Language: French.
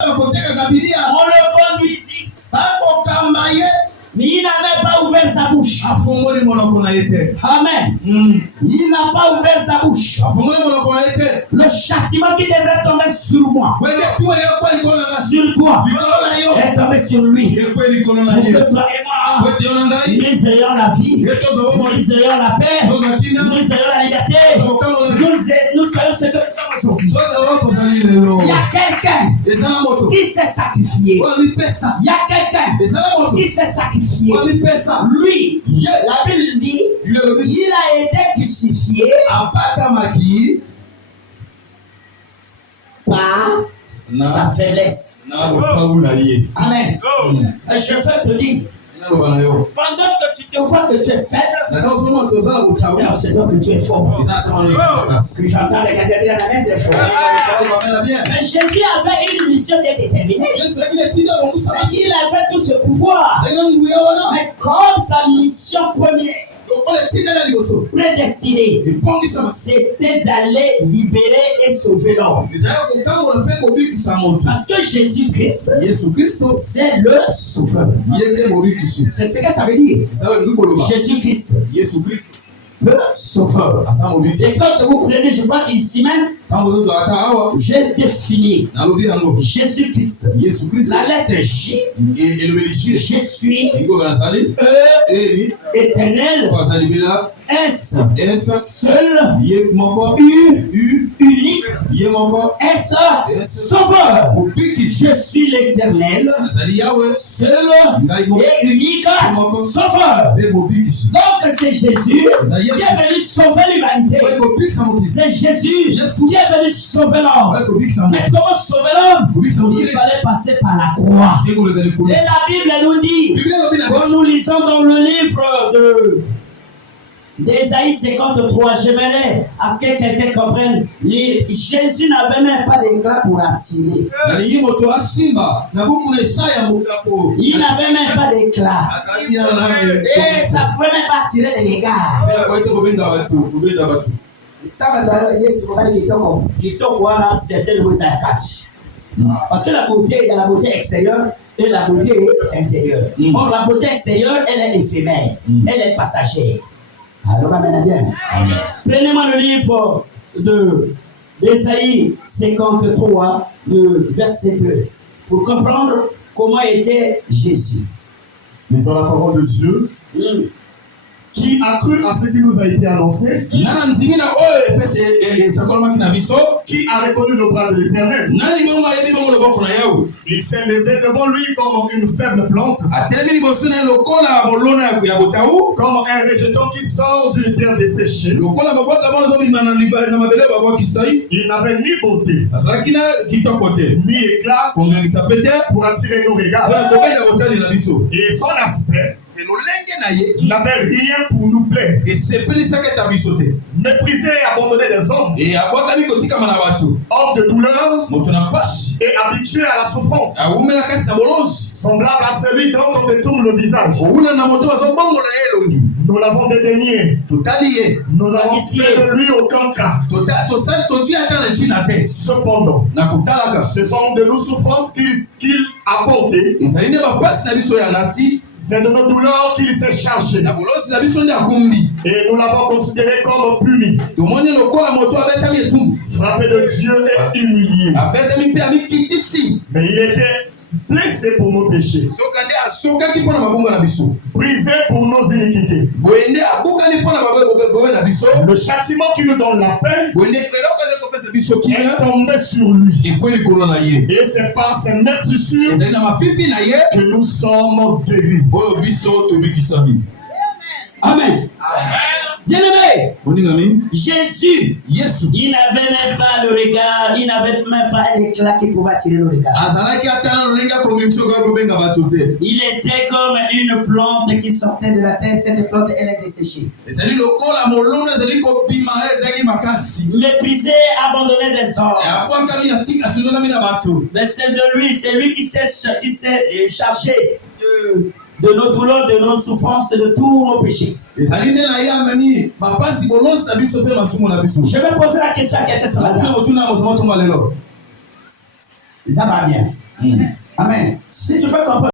On le conduisit. Mais il n'avait pas ouvert sa bouche. Amen. Il n'a pas ouvert sa bouche. Le châtiment qui devrait tomber sur moi, sur toi, est tombé sur lui. Pour que toi et moi, nous ayons la vie, nous ayons la paix, nous ayons la liberté, nous soyons ce que nous sommes aujourd'hui. Il y a quelqu'un qui s'est sacrifié. Il y a quelqu'un qui s'est sacrifié. Lui, la Bible dit, il a été crucifié par sa faiblesse. Amen. Je veux te dire, pendant que tu te vois que tu es faible, c'est donc que tu es fort. Que j'entends les gars dire la même des fois. Mais Jésus avait une mission déterminée. Il avait tout ce pouvoir. Mais comme sa mission première, prédestiné, c'était d'aller libérer et sauver l'homme. Parce que Jésus-Christ, c'est le sauveur. C'est ce que ça veut dire. Jésus-Christ, le sauveur. Et quand vous prenez, je crois qu'ici même, j'ai défini Jésus-Christ. La lettre J, je suis, éternel, S, seul, U, unique, S, sauveur. Je suis l'éternel, seul et unique, sauveur. Donc c'est Jésus qui est venu sauver l'humanité. C'est Jésus qui est venu sauver l'homme. Mais comment sauver l'homme? Il fallait passer par la croix. Et la Bible nous dit, quand nous lisons dans le livre d'Ésaïe 53, j'aimerais à ce que quelqu'un comprenne, Jésus n'avait même pas d'éclat pour attirer. Il n'avait même pas d'éclat. Et ça ne pouvait même pas attirer les regards. Parce que la beauté, il y a la beauté extérieure et la beauté intérieure. Or, la beauté extérieure, elle est éphémère, elle est passagère. Alors, prenez-moi le livre d'Ésaïe 53, le verset 2, pour comprendre comment était Jésus. Mais dans la parole de Dieu, qui a cru à ce qui nous a été annoncé, qui a reconnu le bras de l'Éternel, il s'est levé devant lui comme une faible plante, comme un rejeton qui sort d'une terre desséchée. Il n'avait ni beauté, ni éclat pour attirer nos regards. Et son aspect n'avait rien pour nous plaire. Méprisé et abandonné des hommes, homme de douleur et habitué à la souffrance, semblable à celui dont on détourne le visage. Nous l'avons dédaigné. Nous avons fait de lui aucun cas. Cependant, ce sont de nos souffrances qu'il a portées. C'est de nos douleurs qu'il s'est chargé. Et nous l'avons considéré comme puni, frappé de Dieu et humilié. Mais il était blessé pour nos péchés, brisé pour nos iniquités. Le châtiment qui nous donne la paix est tombé sur lui. Et c'est par ses meurtrissures que nous sommes guéris. Amen. Bien-aimé, Jésus, il n'avait même pas le regard, il n'avait même pas un éclat qui pouvait attirer le regard. Il était comme une plante qui sortait de la terre. Cette plante, elle est desséchée. Méprisé, abandonné des hommes. Mais c'est de lui, c'est lui qui s'est chargé de nos douleurs, de nos souffrances et de tous nos péchés. Je vais poser la question à quelqu'un ce matin. Ça va bien. Amen. Si tu peux comprendre